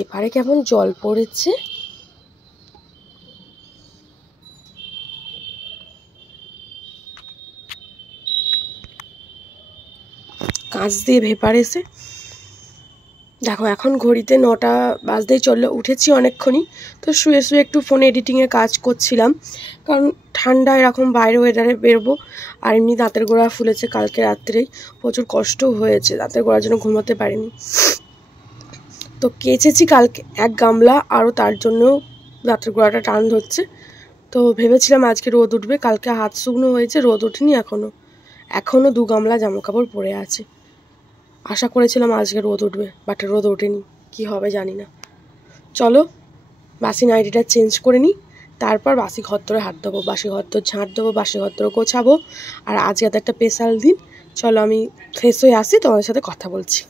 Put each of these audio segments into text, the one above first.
এপারে কেমন জল পড়েছে। কাঁচ দিয়ে ভেপার এসে দেখো এখন ঘড়িতে 9টা বাজতেই চললো। উঠেছি অনেকক্ষণই, তো শুয়ে শুয়ে একটু ফোনে এডিটিংয়ে কাজ করছিলাম, কারণ ঠান্ডা এরকম বাইরে ওয়েদারে বেরোবো। আর এমনি দাঁতের গোড়া ফুলেছে, কালকে রাত্রেই প্রচুর কষ্টও হয়েছে, দাঁতের গোড়ার জন্য ঘুমোতে পারিনি। তো কেচেছি কালকে 1 গামলা, আরও তার জন্য দাঁতের গোড়াটা টান ধরছে। তো ভেবেছিলাম আজকে রোদ উঠবে, কালকে হাত শুকনো হয়েছে, রোদ ওঠেনি এখনও 2 গামলা জামাকাপড় পরে আছে। আশা করেছিলাম আজকে রোদ উঠবে, বাট রোদ ওঠেনি, কি হবে জানি না। চলো বাসি নাইটিটা চেঞ্জ করে নিই, তারপর বাসি ঘরদোরে হাত দেবো, বাসি ঘরদোর ঝাঁট দেবো, বাসি ঘরদোর গোছাবো। আর আজকে তো একটা স্পেশাল দিন, চলো আমি ফ্রেশ হয়ে আসি, তোমাদের সাথে কথা বলছি।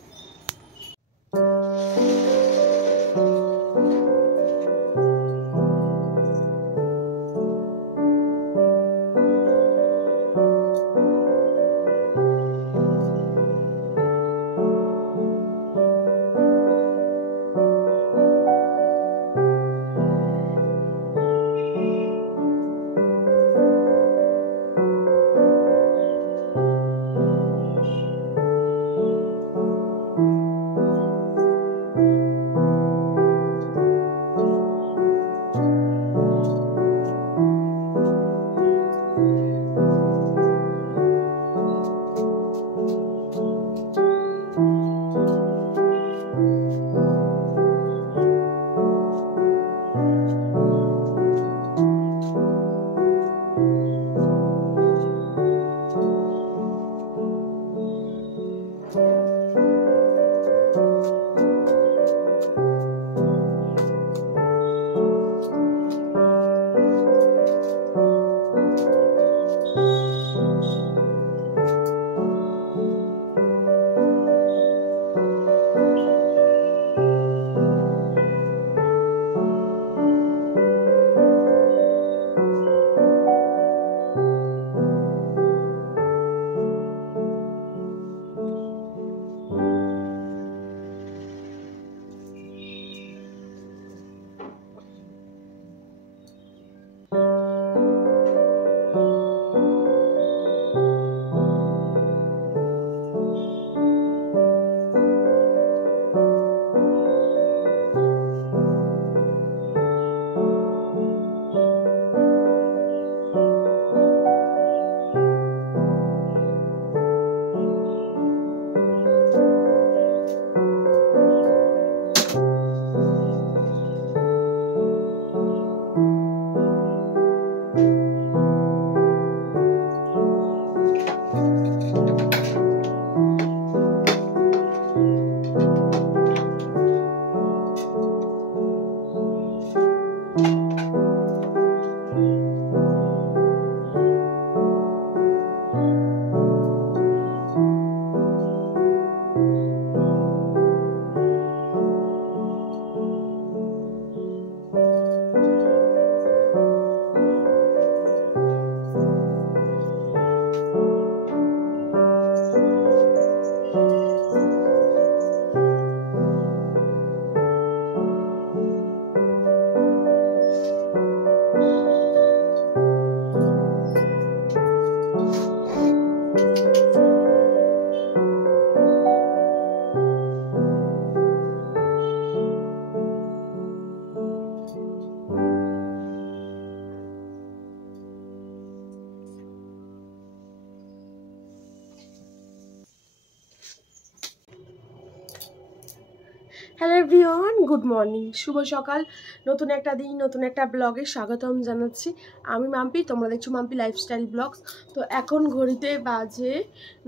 হ্যালো এভরিওয়ান, গুড মর্নিং, শুভ সকাল। নতুন একটা দিন, নতুন একটা ব্লগে স্বাগতম জানাচ্ছি। আমি মাম্পি, তোমরা দেখছো মাম্পি লাইফস্টাইল ব্লগস। তো এখন ঘড়িতে বাজে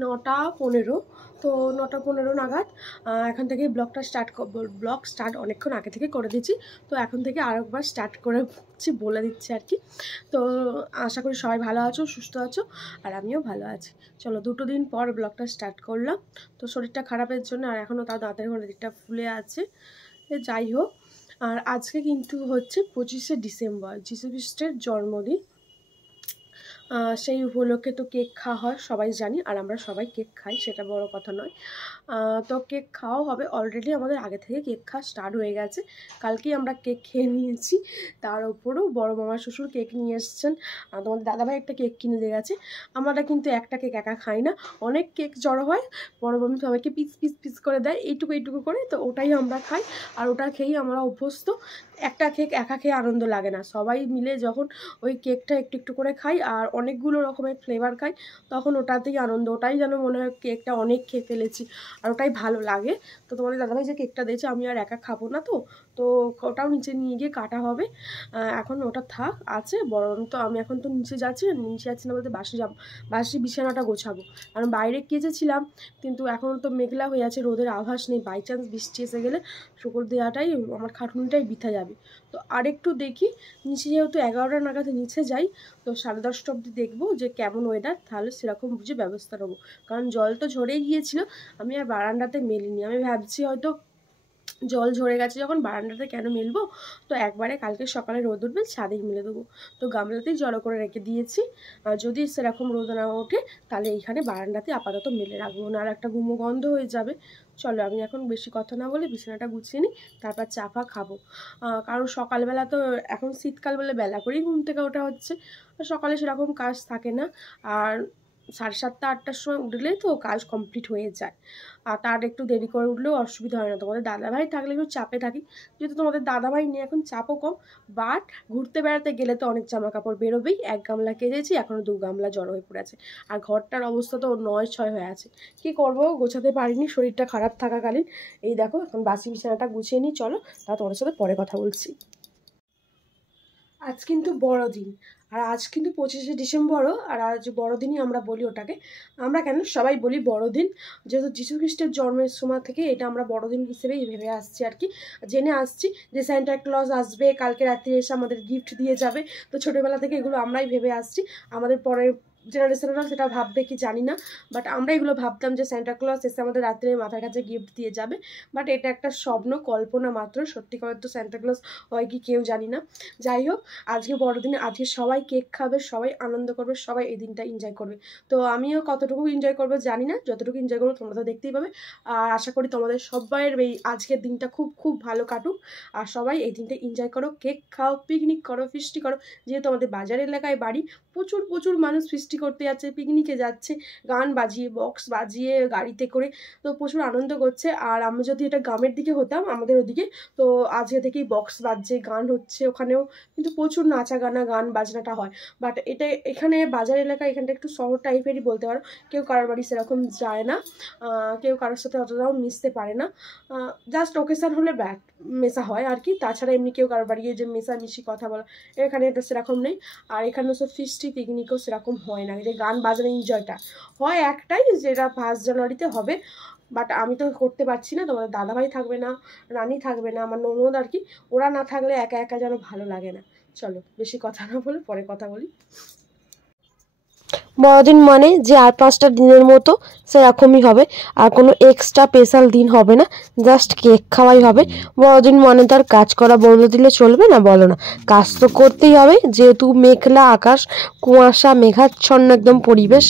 9:15। তো 9:15 নাগাদ এখন থেকে ব্লগ স্টার্ট অনেকক্ষণ আগে থেকে করে দিচ্ছি। তো এখন থেকে আরেকবার স্টার্ট করেছি, বলে দিচ্ছি আর কি। তো আশা করি সবাই ভালো আছো, সুস্থ আছো, আর আমিও ভালো আছি। চলো, 2 দিন পর ব্লগটা স্টার্ট করলাম। তো শরীরটা খারাপের জন্য আর এখনও তার দাঁতের গোড়ার দিকটা ফুলে আছে, যাই হোক। আর আজকে কিন্তু হচ্ছে 25শে ডিসেম্বর, যিশু খ্রিস্টের জন্মদিন। সেই উপলক্ষে তো কেক খাওয়া হয়, সবাই জানি, আর আমরা সবাই কেক খাই, সেটা বড় কথা নয়। তো কেক খাওয়াও হবে। অলরেডি আমাদের আগে থেকে কেক খাওয়া স্টার্ট হয়ে গেছে, কালকেই আমরা কেক খেয়ে নিয়েছি। তার উপরেও বড় মামা শ্বশুর কেক নিয়ে এসছেন, তোমাদের দাদাভাই একটা কেক কিনে দিয়ে গেছে। আমরা কিন্তু একটা কেক একা খাই না, অনেক কেক জড়ো হয়, বড় মামি সবাইকে পিস পিস পিস করে দেয় এইটুকু করে, তো ওটাই আমরা খাই। আর ওটা খেয়েই আমরা অভ্যস্ত। একটা কেক একা খেয়ে আনন্দ লাগে না, সবাই মিলে যখন ওই কেকটা একটু একটু করে খাই আর অনেকগুলো রকমের ফ্লেভার খাই, তখন ওটাতেই আনন্দ, ওটাই যেন মনে হয় কেকটা অনেক খেয়ে ফেলেছি, আর ওটাই ভালো লাগে। তো তোমাদের দাদাভাই যে কেকটা দিয়েছে আমি আর একা খাবো না, তো ওটাও নিচে নিয়ে গিয়ে কাটা হবে। এখন ওটা থাক আছে, বরং তো আমি এখন তো নিচে যাচ্ছি না বলতে বাসে যাবো, বাসে বিছানাটা গোছাবো। কারণ বাইরে কেচেছিলাম, কিন্তু এখন তো মেঘলা হয়ে আছে, রোদের আভাস নেই, বাই চান্স বৃষ্টি এসে গেলে শুকর দেওয়াটাই আমার খাটুনিটাই বৃথা যাবে। তো আরেকটু দেখি, নিচে যেহেতু 11টা নাগাদ নিচে যাই, তো 10:30 অবধি দেখবো যে কেমন ওয়েদার, তাহলে সেরকম বুঝে ব্যবস্থা নেবো। কারণ জল তো ঝরেই গিয়েছিল, আমি আর বারান্দাতে মেলিনি। আমি ভাবছি হয়তো জল ঝরে গেছে যখন বারান্দাতে কেন মেলবো, তো একবারে কালকে সকালে রোদ উঠবে ছাদেই মেলে দেবো। তো গামলাতেই জড়ো করে রেখে দিয়েছি, যদি সেরকম রোদ না ওঠে তাহলে এইখানে বারান্দাতে আপাতত মেলে রাখবো, না আর একটা গুমো গন্ধ হয়ে যাবে। চলো আমি এখন বেশি কথা না বলে বিছানাটা গুছিয়ে নিই, তারপর চা ফা খাবো। কারণ সকালবেলা তো এখন শীতকাল বলে বেলা করেই ঘুম থেকে ওঠা হচ্ছে, সকালে সেরকম কাজ থাকে না। আর 7:30 8টার সময় উঠলেই তো কাজ কমপ্লিট হয়ে যায়, আর তার একটু দেরি করে উঠলেও অসুবিধা হয় না। তোমাদের দাদাভাই থাকলে একটু চাপে থাকি, যেহেতু তোমাদের দাদাভাই নিয়ে এখন চাপও কম। বাট ঘুরতে বেড়াতে গেলে তো অনেক জামা কাপড় বেরোবেই, 1 গামলা কেজেছি, এখনও 2 গামলা জড়ো হয়ে পড়ে আছে। আর ঘরটার অবস্থা তো 9-6 হয়ে আছে, কি করব, গোছাতে পারিনি শরীরটা খারাপ থাকাকালীন। এই দেখো এখন বাসি বিছানাটা গুছিয়ে নিই, চলো তা তোমাদের সাথে পরে কথা বলছি। আজ কিন্তু বড়দিন, আর আজ কিন্তু 25শে ডিসেম্বরও, আর আজ বড়দিনই আমরা বলি ওটাকে। আমরা কেন, সবাই বলি বড়দিন, যেহেতু যীশু খ্রিস্টের জন্মের সময় থেকে এটা আমরা বড়দিন হিসেবেই ভেবে আসছি আর কি, জেনে আসছি যে সান্টা ক্লজ আসবে কালকে রাত্রে এসে আমাদের গিফট দিয়ে যাবে। তো ছোটোবেলা থেকে এগুলো আমরাই ভেবে আসছি, আমাদের পরের জেনারেশনরা সেটা ভাববে কি জানি না, বাট আমরা এগুলো ভাবতাম যে সান্টা ক্লজ এসে আমাদের রাত্রে মাথার কাছে গিফট দিয়ে যাবে। বাট এটা একটা স্বপ্ন, কল্পনা মাত্র, সত্যি করে তো সান্টা ক্লজ হয় কি কেউ জানি না। যাই হোক, আজকে বড়দিনে আজকে সবাই কেক খাবে, সবাই আনন্দ করবে, সবাই এই দিনটা এনজয় করবে। তো আমিও কতটুকু এনজয় করবো জানি না, যতটুকু এনজয় করবো তোমরা তো দেখতেই পাবে। আর আশা করি তোমাদের সবাইয়ের এই আজকের দিনটা খুব খুব ভালো কাটুক, আর সবাই এই দিনটা এনজয় করো, কেক খাও, পিকনিক করো, ফিস্টি করো। যেহেতু আমাদের বাজার এলাকায় বাড়ি, প্রচুর প্রচুর মানুষ ফিস্টি করতে যাচ্ছে, পিকনিকে যাচ্ছে, গান বাজিয়ে বক্স বাজিয়ে গাড়িতে করে, তো প্রচুর আনন্দ করছে। আর আমি যদি এটা গ্রামের দিকে হতাম আমাদের ওদিকে, তো আজকে থেকেই বক্স বাজছে, গান হচ্ছে, ওখানেও কিন্তু প্রচুর নাচা গানা গান বাজনাটা হয়। বাট এটা এখানে বাজার এলাকা, এখানটা একটু শহর টাইপেরই বলতে পারো, কেউ কারোর বাড়ি সেরকম যায় না, কেউ কারোর সাথে অতটাও মিশতে পারে না, জাস্ট ওকেশান হলে মেশা হয় আর কি, তাছাড়া এমনি কেউ কারোর বাড়ি গিয়ে যে মেশামিশি কথা বলা এখানে এটা সেরকম নেই। আর এখানে সব ফিস্টি পিকনিকও সেরকম হয় না, যে গান বাজনা এনজয়টা হয় একটাই, যেটা 1 জানুয়ারিতে হবে। বাট আমি তো করতে পারছি না, তোমাদের দাদাভাই থাকবে না, রানী থাকবে না, আমার ননদ আর কি, ওরা না থাকলে একা একা যেন ভালো লাগে না। চলো বেশি কথা না বলে পরে কথা বলি। বড়দিন মানে যে আর 5টা দিনের মতো সেরকমই হবে, আর কোনো এক্সট্রা স্পেশাল দিন হবে না, জাস্ট কেক খাওয়াই হবে। বড়দিন মানে তার কাজ করা বন্ধ দিলে চলবে না, বলো না, কাজ তো করতেই হবে, যেহেতু মেঘলা আকাশ, কুয়াশা মেঘাচ্ছন্ন একদম পরিবেশ,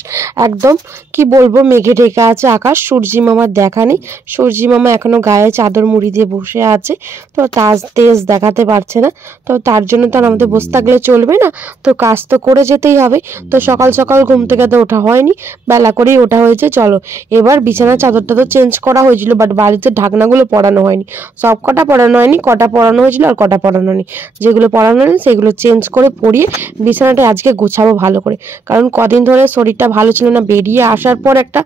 একদম কি বলবো, মেঘে ঢেকে আছে আকাশ, সূর্যি মামার দেখা নেই, সূর্যি মামা এখনো গায়ে চাদর মুড়ি দিয়ে বসে আছে, তো তেজ দেখাতে পারছে না, তো তার জন্য তো আর আমাদের বসে থাকলে চলবে না, তো কাজ তো করে যেতেই হবে। তো সকাল সকাল ঘুম থেকে তো ওঠা হয়নি, বেলা করেই ওঠা হয়েছে। চলো এবার বিছানার চাদরটা তো চেঞ্জ করা হয়েছিল, বাট বাড়িতে ঢাকনাগুলো পরানো হয়নি, সব কটা পরানো হয়নি, কটা পরানো হয়েছিল আর কটা পরানো হয়নি, যেগুলো পরানো হয়নি সেগুলো চেঞ্জ করে পরিয়ে বিছানাটা আজকে গোছাবো ভালো করে। কারণ কদিন ধরে শরীরটা ভালো ছিল না, বেরিয়ে আসার পর একটা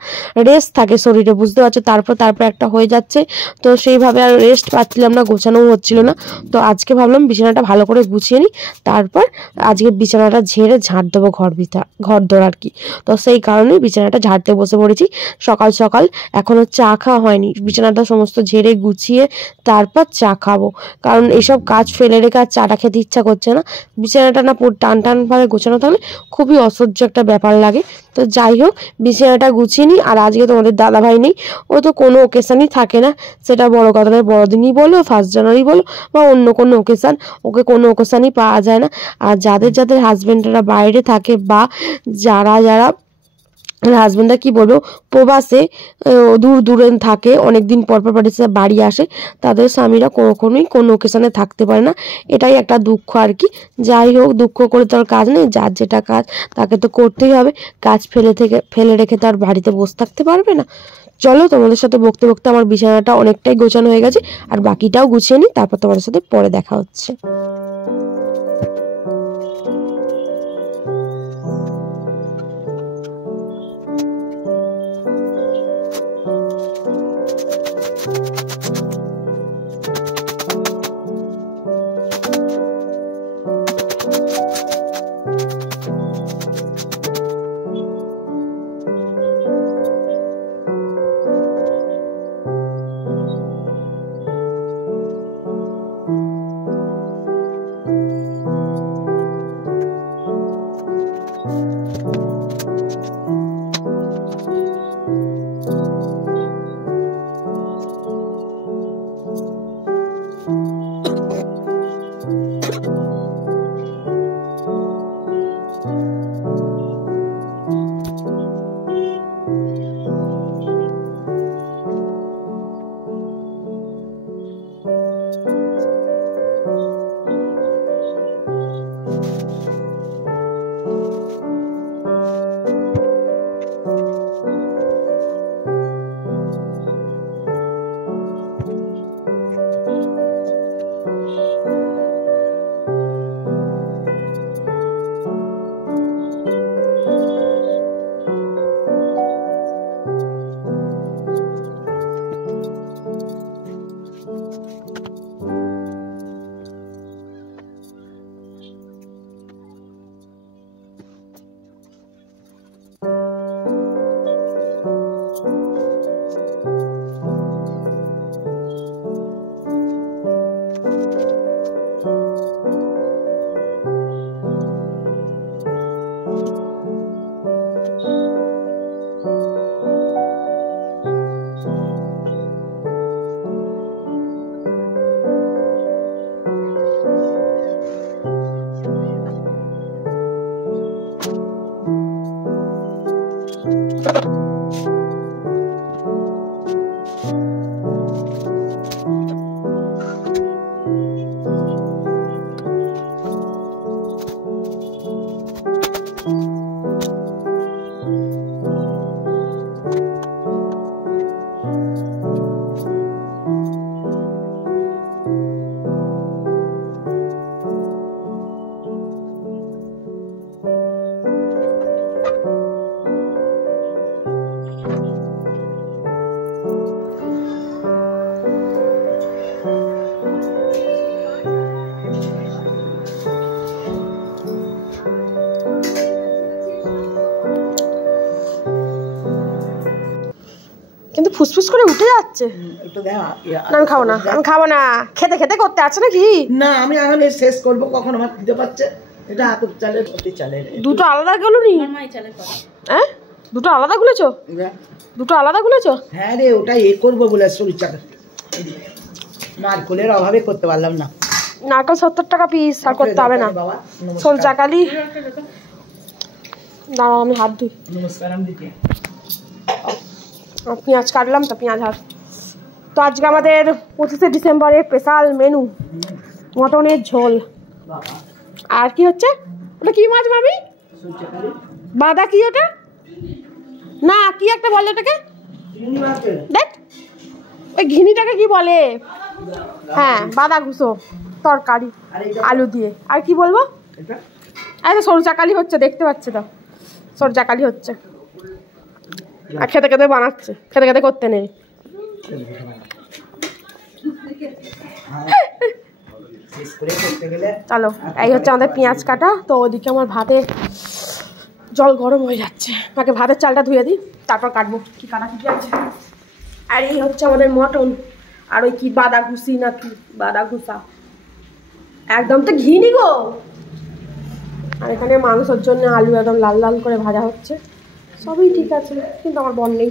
রেস্ট থাকে শরীরে, বুঝতে পারছো, তারপর একটা হয়ে যাচ্ছে, তো সেইভাবে আর রেস্ট পাচ্ছিলাম না, গোছানোও হচ্ছিল না। তো আজকে ভাবলাম বিছানাটা ভালো করে গুছিয়ে নিই, তারপর আজকে বিছানাটা ঝেড়ে ঝাড় দেবো, ঘর দোর আর কি। তো সেই কারণে বিছানাটা ঝাড়তে বসে পড়েছি সকাল সকাল, এখনো চা খাওয়া হয়নি, বিছানাটা সমস্ত ঝেড়ে গুছিয়ে তারপর চা খাবো, কারণ এইসব কাজ ফেলে রেখে আর চাটা খেতে ইচ্ছা করছে না। বিছানাটা না পুরো টান ভাবে গোছানো থাকলে খুবই অসহ্য একটা ব্যাপার লাগে। তো যাই হোক, বিছানাটা গুছিয়ে নিই। আর আজকে তোমাদের দাদাভাই নেই, ও তো কোনো ওকেশনই থাকে না, সেটা বড় কথা নয়, বড়দিনই বলো, 1 জানুয়ারি বলো, বা অন্য কোনো ওকেশান, ওকে কোনো ওকেশানই পাওয়া যায় না। আর যাদের হাজবেন্ডরা বাইরে থাকে বা যারা হাজবেন্ডরা কি বলবো, প্রবাসে দূর দূরে থাকে, অনেকদিন পর পর বাড়ি আসে, তাদের স্বামীরা কখনোই কোনো ওকেশনে থাকতে পারে না। এটাই একটা দুঃখ আর কি। যাই হোক, দুঃখ করে তো আর কাজ নেই, যার যেটা কাজ তাকে তো করতেই হবে। কাজ ফেলে রেখে তার বাড়িতে বসে থাকতে পারবে না। চলো, তোমাদের সাথে বকতে বকতে আমার বিছানাটা অনেকটাই গোছানো হয়ে গেছে, আর বাকিটাও গুছিয়ে নিই, তারপর তোমাদের সাথে পরে দেখা হচ্ছে। কিন্তু ফুসফুস করে উঠে যাচ্ছে। আমি খাবো না, আমি খাবো না। খেতে খেতে করতে আছে নাকি? না, আমি এখন শেষ করবো, কখন আমার দিতে পারছে। এটা আতপ চালের অতি চালের। দুটো আলাদা গেলো নি? হ্যাঁ, দুটো আলাদা গুলেছো? দুটো আলাদা গুলেছো? হ্যাঁ রে, ওটা করবো বলে সরিষা নারকলের অভাবে করতে পারলাম না। নারকেল 70 টাকা পিস, আর করতে হবে না। সরষা কালি দাঁড়াও, আমি হাত ধুই। নমস্কার। পেঁয়াজ কাটলাম তো, পেঁয়াজ হাত। তো আজকে আমাদের 25শে ডিসেম্বরের স্পেশাল মেনু মটনের ঝোল। আর কি হচ্ছে? ওটা কি মাছ মামি? বাঁধা কি ওটা? না, কি একটা বলে ওটাকে, দেখ ওই ঘিনিটাকে কি বলে? হ্যাঁ, বাঁধা ঘুষো তরকারি আলু দিয়ে। আর কি বলবো? আরে সরষা কালি হচ্ছে, দেখতে পাচ্ছে তো, সরষা কালি হচ্ছে। আর খেতে খেতে বানাচ্ছে, খেতে খেতে করতে নেই। চলো, এই হচ্ছে আমাদের পেঁয়াজ কাটা। তো ওদিকে আমার ভাতের জল গরম হয়ে যাচ্ছে, আগে ভাতের চালটা ধুয়ে দিই, তারপর কাটবো। কি কাটাকুটি আছে। আর এই হচ্ছে আমাদের মটন, আর ওই কি বাঁধা ঘুষি না কি বাঁধা ঘুষা, একদম তো ঘিনি গো। আর এখানে মাংসের জন্য আলু একদম লাল লাল করে ভাজা হচ্ছে। সবই ঠিক আছে, কিন্তু আমার বর নেই।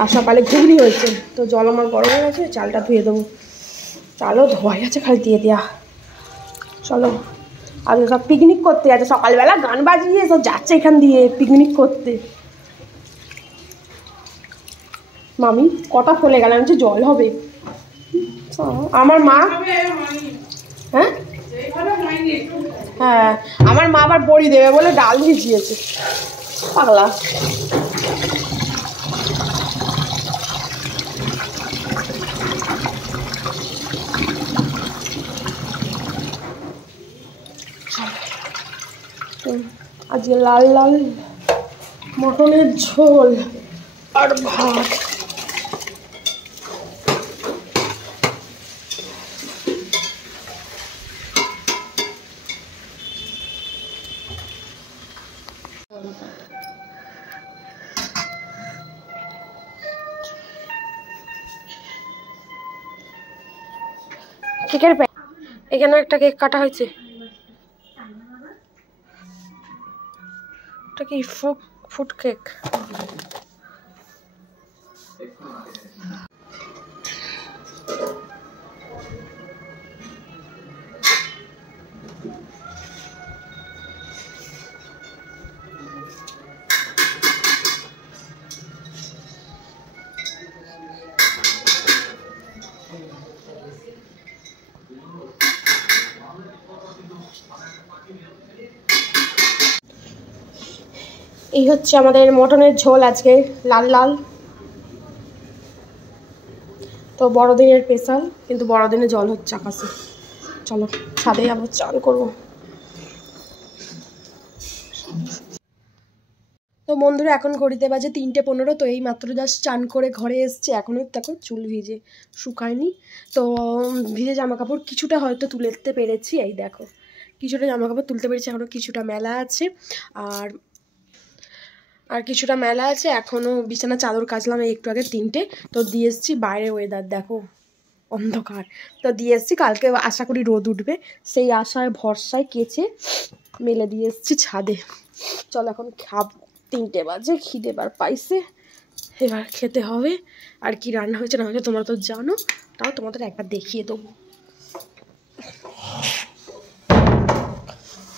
আর সকালে ঘুগনি হয়েছে, তো জল আমার গরম হয়ে গেছে, চালটা ধুয়ে দেবো। চালও ধোয়া গেছে, খালি দিয়ে দেওয়া। চলো, আজকে সব পিকনিক করতে যাচ্ছে। সকালবেলা গান বাজিয়ে সব যাচ্ছে এখান দিয়ে পিকনিক করতে। মামি কটা ফলে গেলাম যে জল হবে। আমার মা হ্যাঁ হ্যাঁ আমার মা আবার বড়ি দেবে বলে ডাল ভিজিয়েছে, পাগলা। আজকে লাল লাল মটনের ঝোল আর ভাত। কেকের এখানে একটা কেক কাটা হয়েছে, এটা কি ফুড কেক। এই হচ্ছে আমাদের মটনের ঝোল আজকে লাল লাল। তো বড়দিনের স্পেশাল, কিন্তু বড়দিনে জল হচ্ছে আকাশে। চলো ছাদে যাবো, চান করবো। তো বন্ধুরা এখন ঘড়িতে বাজে 3:15। তো এই মাত্র জাস্ট চান করে ঘরে এসছে, এখনও দেখো চুল ভিজে শুকায়নি। তো ভিজে জামা কাপড় কিছুটা হয়তো তুলতে পেরেছি, এই দেখো কিছুটা জামা কাপড় তুলতে পেরেছি, এখনও কিছুটা মেলা আছে। আর কিছুটা মেলা আছে, এখনও বিছানা চাদর কাচলাম এই একটু আগে 3টে। তো দিয়ে এসেছি, বাইরে ওয়েদার দেখো অন্ধকার। তো দিয়ে এসেছি, কালকে আশা করি রোদ উঠবে, সেই আশায় ভরসায় কেচে মেলে দিয়ে এসেছি ছাদে। চলো এখন খাবো, 3টে বাজে, খিদে বার পাইছে, এবার খেতে হবে। আর কি রান্না হয়েছে না হয়েছে তোমরা তো জানো, তাও তোমাদের একবার দেখিয়ে দেবো।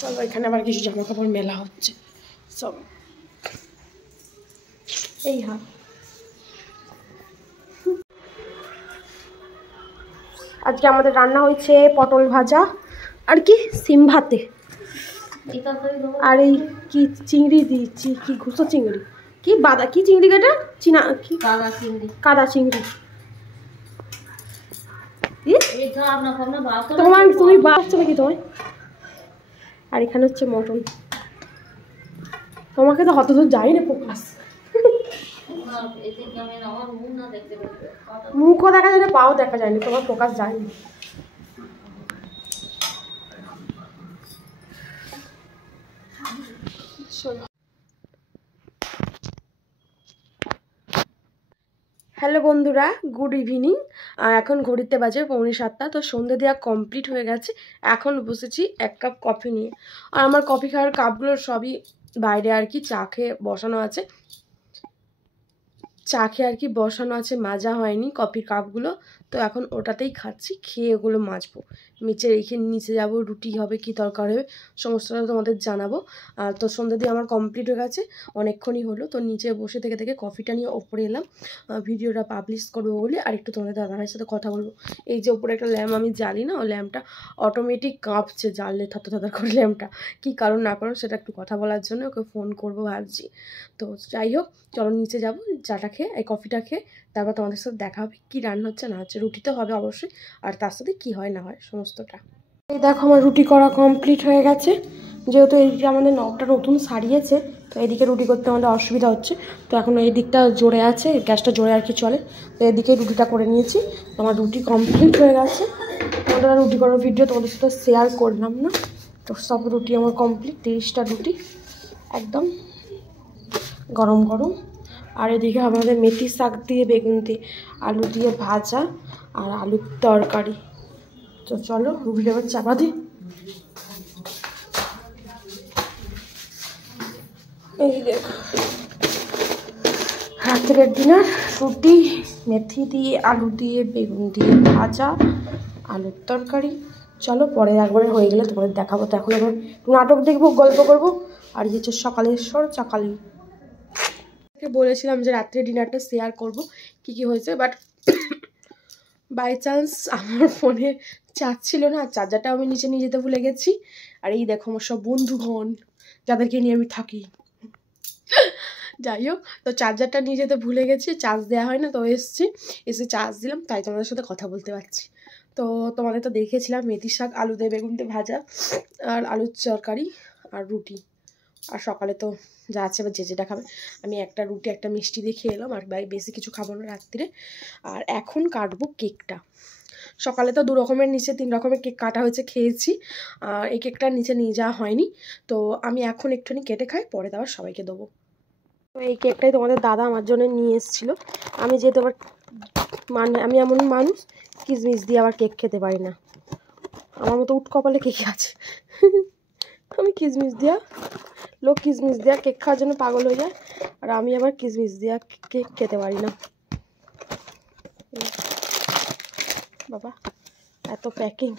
চলো এখানে আবার কিছু জামা কাপড় মেলা হচ্ছে সব, এই হ্যাঁ। আজকে আমাদের রান্না হয়েছে পটল ভাজা আর কি সিম ভাতে, আর এই কি চিংড়ি দিচ্ছি, কি ঘুষো চিংড়ি, কি বাদা কি চিংড়ি কাটা চিনা, কি কাদা চিংড়ি। তোমার তুমি বাচ্চা নাকি তোমায়। আর এখানে হচ্ছে মটন, তোমাকে তো অত দূর যাই না ফোকাস, মুখও দেখা যায় না, পাও দেখা যায় না, তোমার ফোকাস যায়নি। হ্যালো বন্ধুরা, গুড ইভিনিং। এখন ঘড়িতে বাজে 6:45। তো সন্ধ্যে দেওয়া কমপ্লিট হয়ে গেছে, এখন বসেছি 1 কাপ কফি নিয়ে। আর আমার কফি খাওয়ার কাপগুলো সবই বাইরে আর কি চা খেয়ে বসানো আছে, মাজা হয়নি কফির কাপগুলো। তো এখন ওটাতেই খাচ্ছি, খেয়ে ওগুলো মাজবো, নিচে রেখে নিচে যাব, রুটি হবে কি তরকারি হবে সমস্তটা তোমাদের জানাবো। আর তো সন্ধ্যা দিয়ে আমার কমপ্লিট হয়ে গেছে, অনেকক্ষণই হলো। তো নিচে বসে থেকে থেকে কফিটা নিয়ে ওপরে এলাম ভিডিওটা পাবলিশ করবো বলে, আর একটু তোমাদের দাদাভাইয়ের সাথে কথা বলবো। এই যে ওপরে একটা ল্যাম্প আমি জ্বালি না, ওই ল্যাম্পটা অটোমেটিক কাঁপছে, জ্বাললে থত করে ল্যাম্পটা, কী কারণ না কারণ সেটা একটু কথা বলার জন্য ওকে ফোন করবো ভাবছি। তো যাই হোক, চলো নিচে যাবো, চাটা খেয়ে এই কফিটা খেয়ে তারপর তোমাদের সাথে দেখা হবে কী রান্না হচ্ছে না হচ্ছে। রুটি তো হবে অবশ্যই, আর তার সাথে কী হয় না হয় সমস্তটা। এই দেখো আমার রুটি করা কমপ্লিট হয়ে গেছে, যেহেতু এইদিকে আমাদের নবটা নতুন সারিয়েছে, তো এদিকে রুটি করতে আমাদের অসুবিধা হচ্ছে। তো এখন এই দিকটা জোরে আছে, গ্যাসটা জোরে আর কি চলে, তো এদিকে রুটিটা করে নিয়েছি। আমার রুটি কমপ্লিট হয়ে গেছে, তোমাদের রুটি করার ভিডিও তোমাদের সাথে শেয়ার করলাম না। তো সব রুটি আমার কমপ্লিট, 30টা রুটি একদম গরম গরম। আর এদিকে আমাদের মেথি শাক দিয়ে বেগুন দিয়ে আলু দিয়ে ভাজা আর আলুর তরকারি। তো চলো রুটিটা এবার চাপা দিই। এই দেখো রাত্রের ডিনার, রুটি মেথি দিয়ে আলু দিয়ে বেগুন দিয়ে ভাজা আলুর তরকারি। চলো পরে একবারে হয়ে গেলে তোমাদের দেখাবো। তো এখন আবার নাটক দেখবো, গল্প করবো। আর এই হচ্ছে সকালের সর চাকালি, বলেছিলাম যে রাত্রে ডিনারটা শেয়ার করব, কী হয়েছে, বাট বাই চান্স আমার ফোনে চার্জ ছিল না, চার্জারটা আমি নিচে নিয়ে যেতে ভুলে গেছি। আর এই দেখো আমার সব বন্ধুগণ যাদেরকে নিয়ে আমি থাকি, যাই হোক, তো চার্জারটা নিয়ে যেতে ভুলে গেছি, চার্জ দেওয়া হয় না, তো এসে চার্জ দিলাম, তাই তোমাদের সাথে কথা বলতে পারছি। তো তোমাদের তো দেখেছিলাম মেথি শাক আলু দিয়ে বেগুন দিয়ে ভাজা, আর আলুর তরকারি আর রুটি। আর সকালে তো যা আছে এবার যে যেটা খাবে, আমি একটা রুটি একটা মিষ্টি দিয়ে খেয়ে এলাম, আর বেশি কিছু খাবো না রাত্রিরে। আর এখন কাটবো কেকটা। সকালে তো 2 রকমের নিচে 3 রকমের কেক কাটা হয়েছে, খেয়েছি। আর এই কেকটার নিচে নিয়ে যাওয়া হয়নি, তো আমি এখন একটুখানি কেটে খাই, পরে আবার সবাইকে দেবো। তো এই কেকটাই তোমাদের দাদা আমার জন্য নিয়ে এসেছিলো। আমি যেহেতু আবার আমি এমন মানুষ কিশমিশ দিয়ে আবার কেক খেতে পারি না, আমার মতো উঠ কপালে কেক আছে। আমি কিশমিশ দেওয়া কেক খাওয়ার জন্য পাগল হয়ে যায়, আর আমি আবার কিশমিশ দেওয়া কেক খেতে পারি না। বাবা এত প্যাকিং।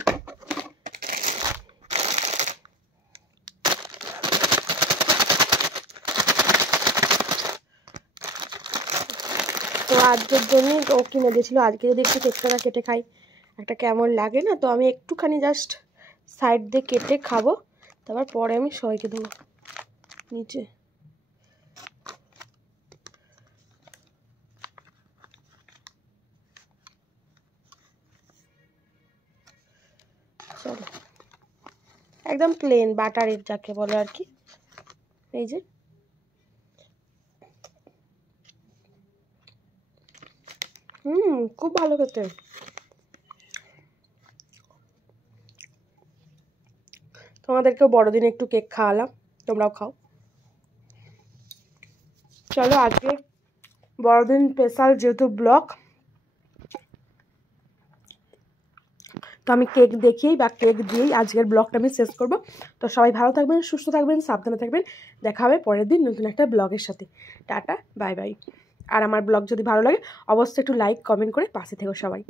তো আজকের জন্যই ও কিনে দিয়েছিলো, আজকে যদি একটু কেকটা কেটে খাই একটা কেমন লাগে না, তো আমি একটুখানি জাস্ট সাইড দিয়ে কেটে খাবো, তারপর পরে আমি সবাইকে দেবো নিচে। চলো, একদম প্লেন বাটারের যাকে বলে আর কি। এই যে খুব ভালো খেতে। তোমাদেরকেও বড়দিনে একটু কেক খাওয়ালাম, তোমরাও খাও। চলো আজকে বড়দিন স্পেশাল যেহেতু ব্লগ, তো আমি কেক দেখিয়েই বা কেক দিয়েই আজকের ব্লগটা আমি শেষ করব। তো সবাই ভালো থাকবেন, সুস্থ থাকবেন, সাবধানে থাকবেন। দেখা হবে পরের দিন নতুন একটা ব্লগের সাথে। Tata, bye bye. আর আমার ব্লগ যদি ভালো লাগে অবশ্যই একটু লাইক কমেন্ট করে পাশে থেকো সবাই।